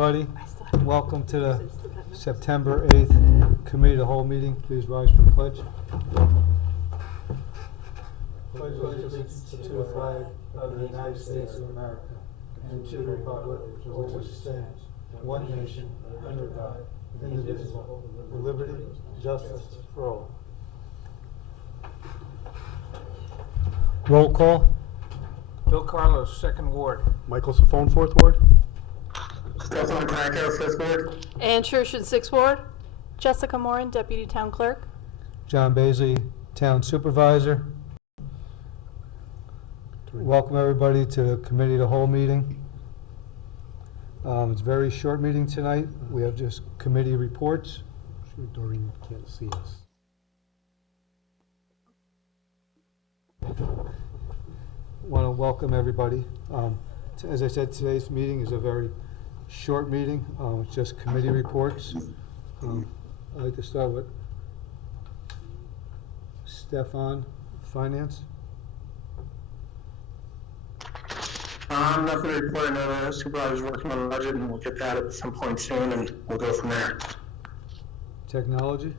Buddy, welcome to the September 8th Committee of the Whole meeting. Please rise for the pledge. Pledge allegiance to the flag of the United States of America and to the republic for which it stands, one nation, under God, indivisible, with liberty and justice for all. Roll call. Bill Carlos, Second Ward. Michael Safone, Fourth Ward. Stefan Cracker, Fifth Ward. Ann Schurshin, Sixth Ward. Jessica Moran, Deputy Town Clerk. John Baisley, Town Supervisor. Welcome everybody to the Committee of the Whole meeting. It's a very short meeting tonight. We have just committee reports. Sure Doreen can't see us. Want to welcome everybody. As I said, today's meeting is a very short meeting. It's just committee reports. I'd like to start with Stefan, Finance. Nothing to report. I know the supervisor's working on the budget, and we'll get that at some point soon, and we'll go from there. Technology.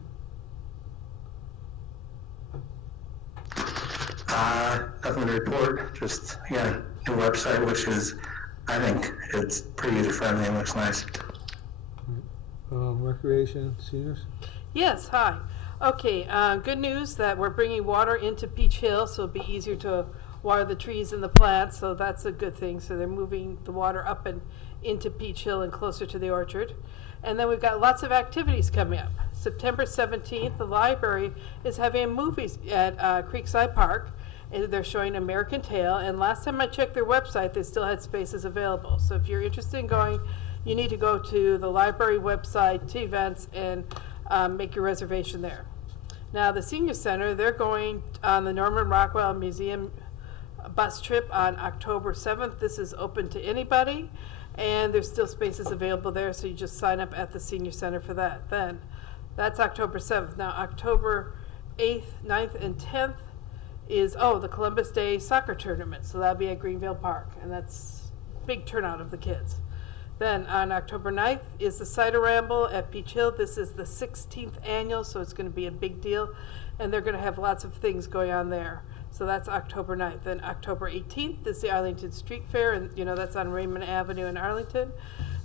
Nothing to report. Just, again, new website, which is, I think, it's pretty user-friendly and looks nice. Recreation, seniors. Yes, hi. Okay, good news that we're bringing water into Peach Hill, so it'll be easier to water the trees and the plants, so that's a good thing. So they're moving the water up and into Peach Hill and closer to the orchard. And then we've got lots of activities coming up. September 17th, the library is having a movie at Creekside Park. And they're showing American Tail, and last time I checked their website, they still had spaces available. So if you're interested in going, you need to go to the library website, to events, and make your reservation there. Now, the Senior Center, they're going on the Norman Rockwell Museum bus trip on October 7th. This is open to anybody, and there's still spaces available there, so you just sign up at the Senior Center for that. Then, that's October 7th. Now, October 8th, 9th, and 10th is, the Columbus Day soccer tournament. So that'll be at Greenville Park, and that's big turnout of the kids. Then on October 9th is the Cider Ramble at Peach Hill. This is the 16th annual, so it's going to be a big deal. And they're going to have lots of things going on there. So that's October 9th. Then October 18th is the Arlington Street Fair, and that's on Raymond Avenue in Arlington.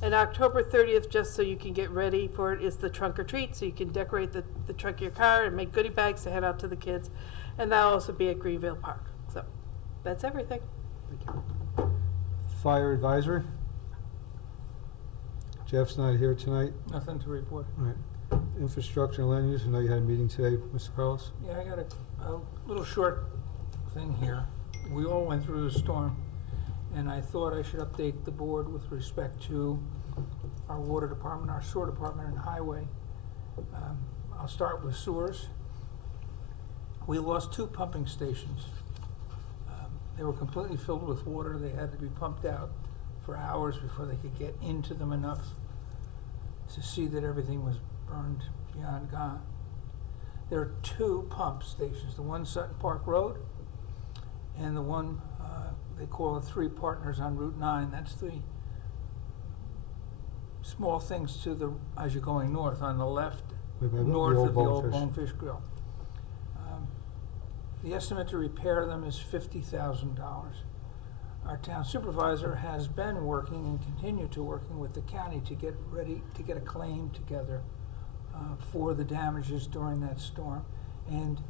And October 30th, just so you can get ready for it, is the Trunk or Treat. So you can decorate the trunk of your car and make goodie bags to hand out to the kids. And that'll also be at Greenville Park. So that's everything. Thank you. Fire Advisory. Jeff's not here tonight. Nothing to report. All right. Infrastructure and land use. I know you had a meeting today, Mr. Carlos. Yeah, I got a little short thing here. We all went through the storm, and I thought I should update the board with respect to our water department, our sewer department, and highway. I'll start with sewers. We lost 2 pumping stations. They were completely filled with water. They had to be pumped out for hours before they could get into them enough to see that everything was burned beyond gone. There are 2 pump stations, the one Sutton Park Road and the one they call it 3 Partners on Route 9. That's the small things to the, as you're going north, on the left, north of the old Bonefish Grill. The estimate to repair them is $50,000. Our town supervisor has been working and continue to working with the county to get ready to get a claim together for the damages during that storm, and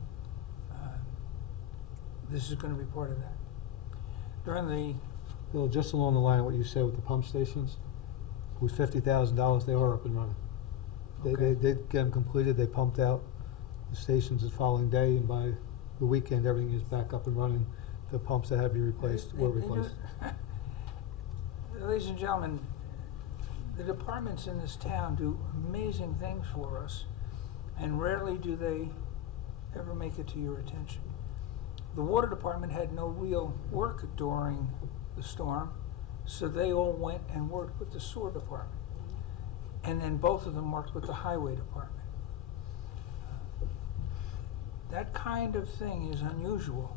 this is going to be part of that. During the Bill, just along the line of what you said with the pump stations, with $50,000, they are up and running. They did get them completed. They pumped out the stations the following day, and by the weekend, everything is back up and running. The pumps that had to be replaced were replaced. Ladies and gentlemen, the departments in this town do amazing things for us, and rarely do they ever make it to your attention. The water department had no real work during the storm, so they all went and worked with the sewer department. And then both of them worked with the highway department. That kind of thing is unusual,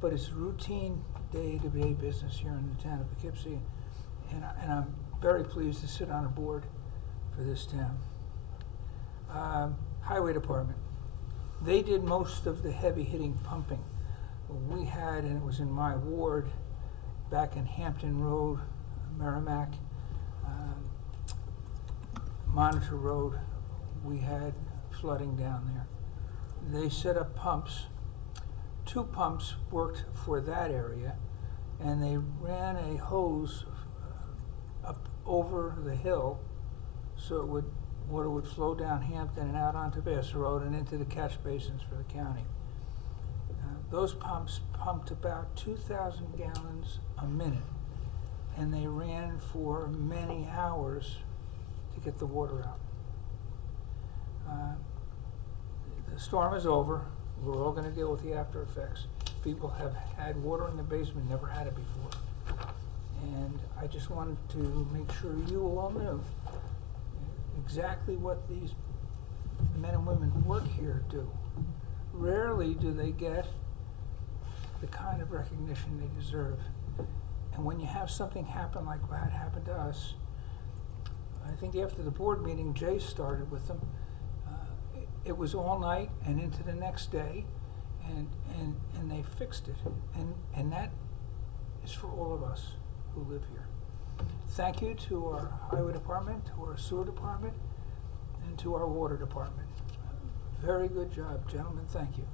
but it's routine day-to-day business here in the town of Poughkeepsie. And I'm very pleased to sit on a board for this town. Highway Department, they did most of the heavy-hitting pumping. We had, and it was in my ward, back in Hampton Road, Merrimack, Monitor Road, we had flooding down there. They set up pumps. 2 pumps worked for that area, and they ran a hose up over the hill so water would flow down Hampton and out onto Vassar Road and into the catch basins for the county. Those pumps pumped about 2,000 gallons a minute, and they ran for many hours to get the water out. The storm is over. We're all going to deal with the after effects. People have had water in the basement, never had it before. And I just wanted to make sure you all knew exactly what these men and women who work here do. Rarely do they get the kind of recognition they deserve. And when you have something happen like what happened to us, I think after the board meeting, Jay started with them. It was all night and into the next day, and they fixed it. And that is for all of us who live here. Thank you to our highway department, to our sewer department, and to our water department. Very good job, gentlemen. Thank you.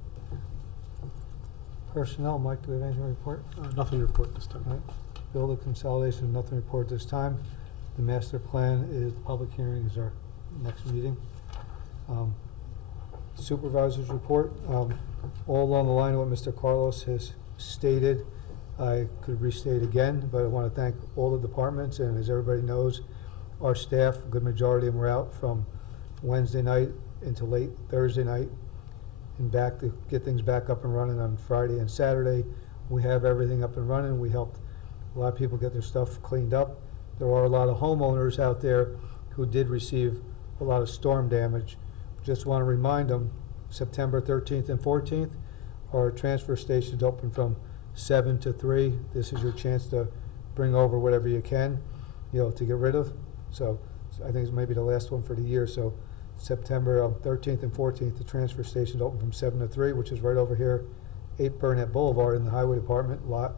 Personnel, Mike, do we have anything to report? Nothing to report this time. All right. Building consolidation, nothing to report this time. The master plan is, the public hearing is our next meeting. Supervisors report, all along the line of what Mr. Carlos has stated, I could restate again, but I want to thank all the departments, and as everybody knows, our staff, a good majority of them were out from Wednesday night into late Thursday night and back to get things back up and running on Friday and Saturday. We have everything up and running. We helped a lot of people get their stuff cleaned up. There are a lot of homeowners out there who did receive a lot of storm damage. Just want to remind them, September 13th and 14th, our transfer stations open from 7 to 3. This is your chance to bring over whatever you can, to get rid of. So I think it's maybe the last one for the year. So September 13th and 14th, the transfer stations open from 7 to 3, which is right over here, 8 Burnett Boulevard in the highway department lot.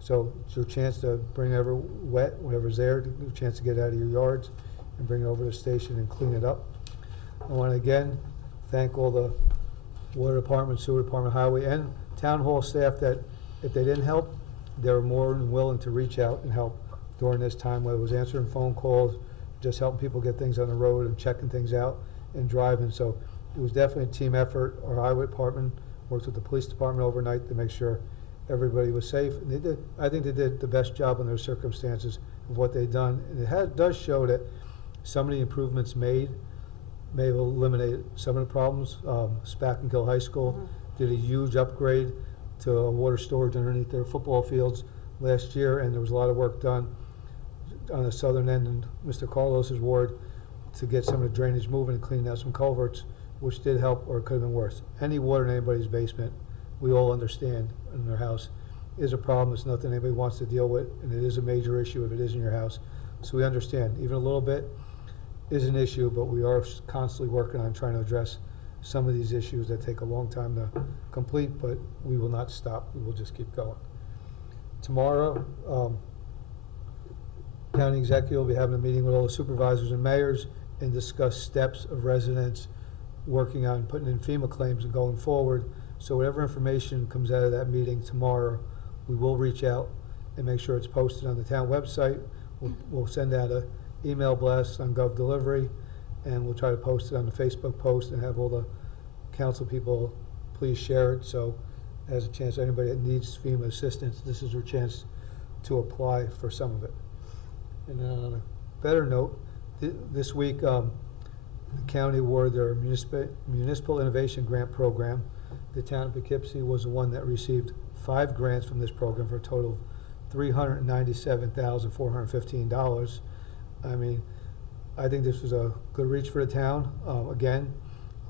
So it's your chance to bring over whatever's there, a chance to get out of your yards and bring it over to the station and clean it up. I want to again thank all the water department, sewer department, highway, and town hall staff that if they didn't help, they were more than willing to reach out and help during this time, whether it was answering phone calls, just helping people get things on the road and checking things out and driving. So it was definitely a team effort. Our highway department worked with the police department overnight to make sure everybody was safe. And they did, I think they did the best job in those circumstances of what they've done. And it does show that some of the improvements made may have eliminated some of the problems. Spackenkill High School did a huge upgrade to water storage underneath their football fields last year, and there was a lot of work done on the southern end in Mr. Carlos's ward to get some of the drainage moving and cleaning out some culverts, which did help, or it could have been worse. Any water in anybody's basement, we all understand in their house, is a problem. It's nothing anybody wants to deal with, and it is a major issue if it is in your house. So we understand, even a little bit is an issue, but we are constantly working on trying to address some of these issues that take a long time to complete, but we will not stop. We will just keep going. Tomorrow, county executive will be having a meeting with all the supervisors and mayors and discuss steps of residents working on putting in FEMA claims and going forward. So whatever information comes out of that meeting tomorrow, we will reach out and make sure it's posted on the town website. We'll send out a email blast on Gov Delivery, and we'll try to post it on the Facebook post and have all the council people please share it. So as a chance, anybody that needs FEMA assistance, this is your chance to apply for some of it. And then on a better note, this week, the county awarded their municipal innovation grant program. The town of Poughkeepsie was the one that received 5 grants from this program for a total of $397,415. I mean, I think this was a good reach for the town. Again,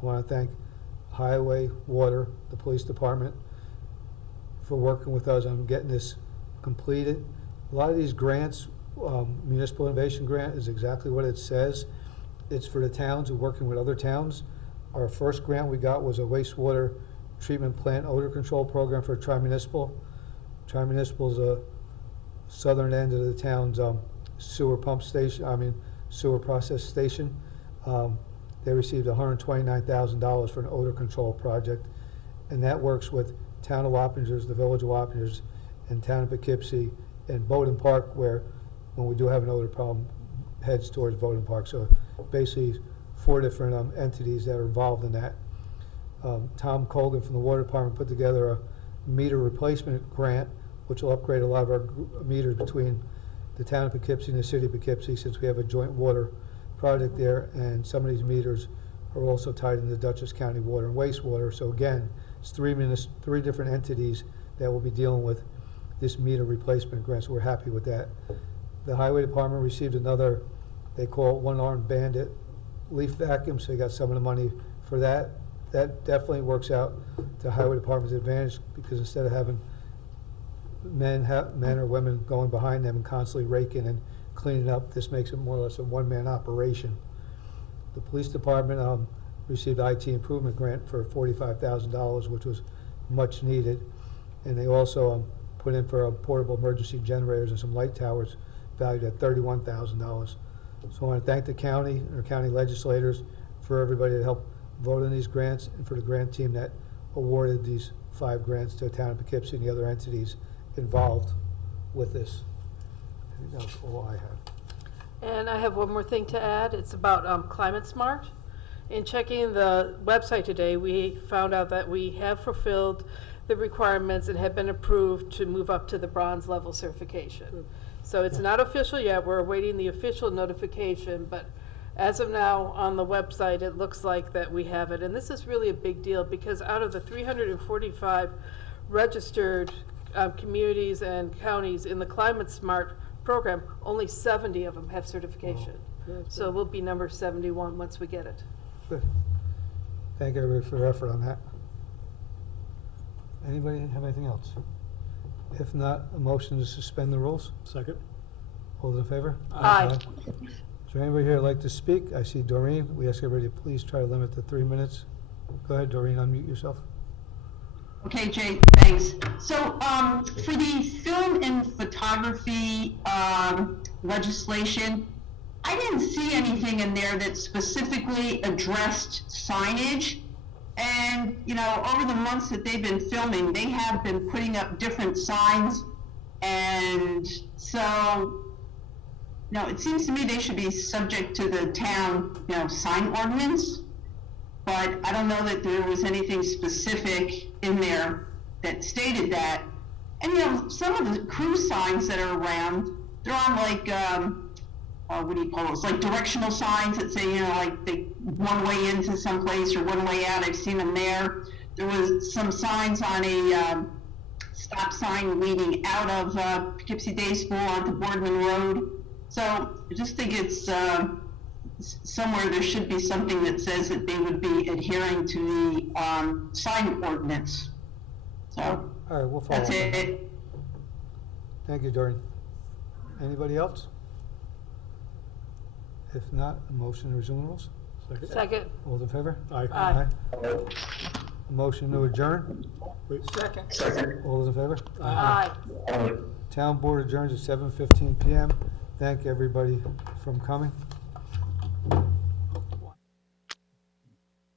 I want to thank Highway, Water, the Police Department for working with us on getting this completed. A lot of these grants Municipal Innovation Grant is exactly what it says. It's for the towns and working with other towns. Our first grant we got was a wastewater treatment plant odor control program for Tri-Municipal. Tri-Municipal is a southern end of the town's sewer pump station, sewer process station. They received $129,000 for an odor control project, and that works with Town of Wappingers, the Village of Wappingers, and Town of Poughkeepsie, and Bowden Park, where when we do have an odor problem, heads towards Bowden Park. So basically, 4 different entities that are involved in that. Tom Colgan from the Water Department put together a meter replacement grant, which will upgrade a lot of our meters between the Town of Poughkeepsie and the City of Poughkeepsie, since we have a joint water project there, and some of these meters are also tied into Dutchess County Water and Wastewater. So again, it's 3 different entities that will be dealing with this meter replacement grant, so we're happy with that. The Highway Department received another, they call it one-armed bandit leaf vacuum, so they got some of the money for that. That definitely works out to Highway Department's advantage, because instead of having men or women going behind them and constantly raking and cleaning up, this makes it more or less a one-man operation. The Police Department received IT improvement grant for $45,000, which was much needed, and they also put in for portable emergency generators and some light towers valued at $31,000. So I want to thank the county, our county legislators, for everybody that helped vote on these grants, and for the grant team that awarded these 5 grants to the Town of Poughkeepsie and the other entities involved with this. I think that was all I had. And I have one more thing to add. It's about Climate Smart. In checking the website today, we found out that we have fulfilled the requirements and have been approved to move up to the bronze level certification. So it's not official yet. We're awaiting the official notification, but as of now on the website, it looks like that we have it. And this is really a big deal, because out of the 345 registered communities and counties in the Climate Smart program, only 70 of them have certification. So we'll be number 71 once we get it. Good. Thank everybody for their effort on that. Anybody have anything else? If not, a motion to suspend the rules? Second? All those in favor? Aye. Is there anybody here who'd like to speak? I see Doreen. We ask everybody to please try to limit to 3 minutes. Go ahead, Doreen, unmute yourself. Okay, Jay, thanks. So, for the film and photography legislation, I didn't see anything in there that specifically addressed signage. And, over the months that they've been filming, they have been putting up different signs. And so, it seems to me they should be subject to the town, sign ordinance. But I don't know that there was anything specific in there that stated that. And, some of the cruise signs that are around, they're on like, what do you call those? Like directional signs that say, like one way into some place or one way out. I've seen them there. There was some signs on a stop sign leading out of Poughkeepsie Day School onto Boardman Road. So I just think it's somewhere there should be something that says that they would be adhering to the sign ordinance. So All right, we'll follow that's up on that. it. Thank you, Doreen. Anybody else? If not, a motion to resume the rules? Second? Second. All those in favor? Aye. Aye. A motion to adjourn? Wait, Second. Second. All those in favor? Aye. Town board adjourns at 7:15 PM. Thank everybody from coming.